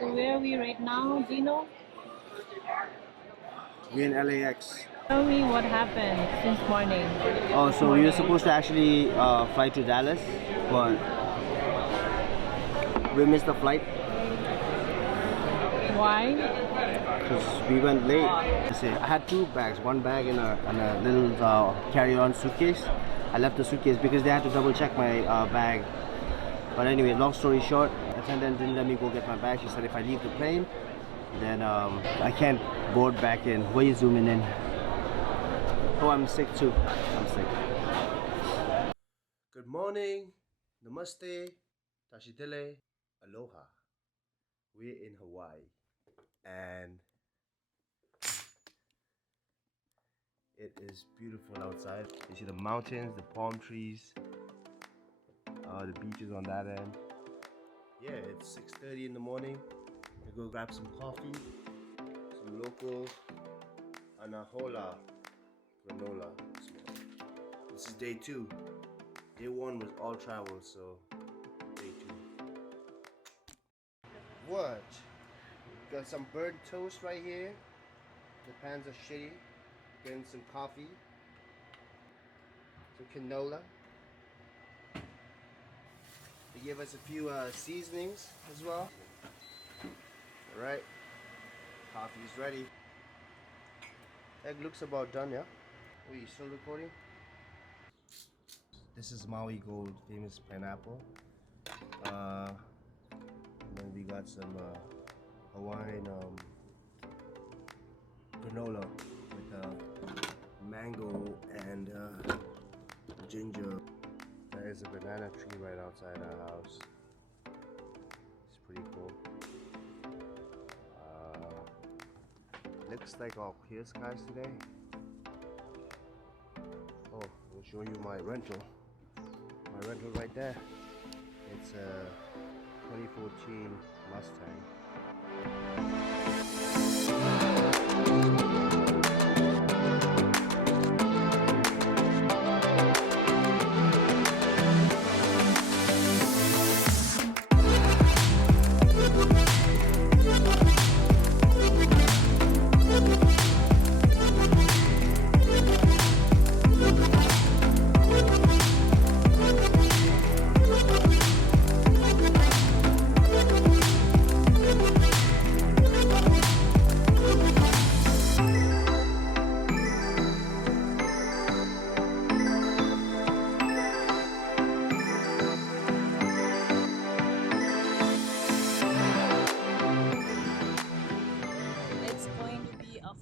So where are we right now, do you know? We're in LAX. Tell me what happened since morning. Oh, so we were supposed to actually fly to Dallas, but we missed the flight Why? because we went late. I had two bags, one bag and a little carry-on suitcase. I left the suitcase because they had to double check my bag. But anyway, long story short, the attendant didn't let me go get my bag. She said if I leave the plane, then I can't board back in. Where you zooming in? Oh, I'm sick too. I'm sick. Good morning. Namaste. Tashitele. Aloha. We're in Hawaii. And it is beautiful outside. You see the mountains, the palm trees, the beaches on that end. Yeah, it's 6:30 in the morning. I go grab some coffee, some local anahola granola. This is day 2. Day 1 was all travel, so day 2. What? Got some burnt toast right here. The pans are shitty. Getting some coffee. Some canola. They give us a few seasonings as well. Alright. Coffee's ready. Egg looks about done, yeah? Oh, you still recording? This is Maui Gold, famous pineapple. And then we got some Hawaiian granola with mango and ginger. There is a banana tree right outside our house. It's pretty cool. Looks like all clear skies today. Oh, I'll show you my rental. My rental right there. It's a 2014 Mustang.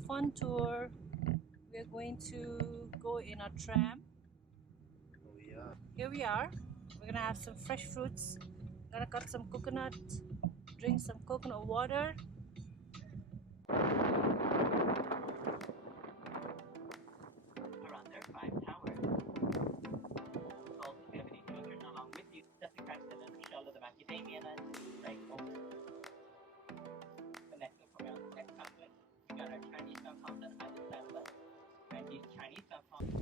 Fun tour. We're going to go in a tram. Oh yeah. Here we are. We're gonna have some fresh fruits. Gonna cut some coconut, drink some coconut water. Around their 5 towers. Also, if you have any children along with you, just crack them in the shell of the macadamia nuts, right over. Connecting from around the next continent. We got our Chinese compound on either side of us. And these Chinese compounds.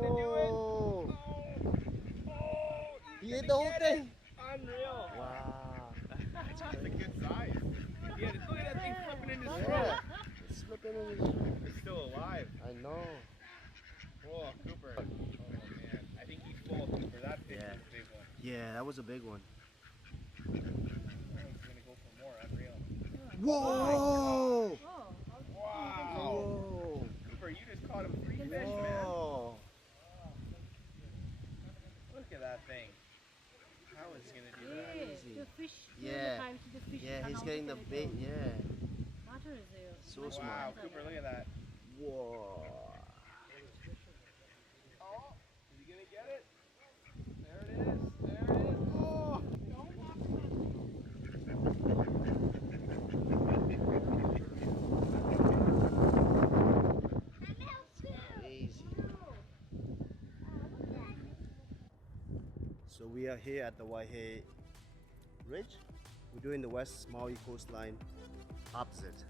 Whoa! You ate the whole thing? Unreal. Wow. That's a good size. Yeah, look at that thing flipping in his throat. Yeah. It's flipping in his... It's still alive. I know. Whoa, Cooper. Oh man. I think he's full, Cooper. That fish is a big one. Yeah, that was a big one. Oh, he's gonna go for more. Unreal. Whoa! Wow. Whoa! Cooper, you just caught him 3 fish, man. Whoa! Look at that thing. How is he gonna do that? Easy. The fish, Yeah. Yeah, he's getting the bait. Yeah. So Wow, smart. Cooper, look at that. Whoa! Oh, is he gonna get it? There it is. There it is. Oh! Easy. So we are here at the Waihe Ridge. We're doing the West Maui coastline opposite.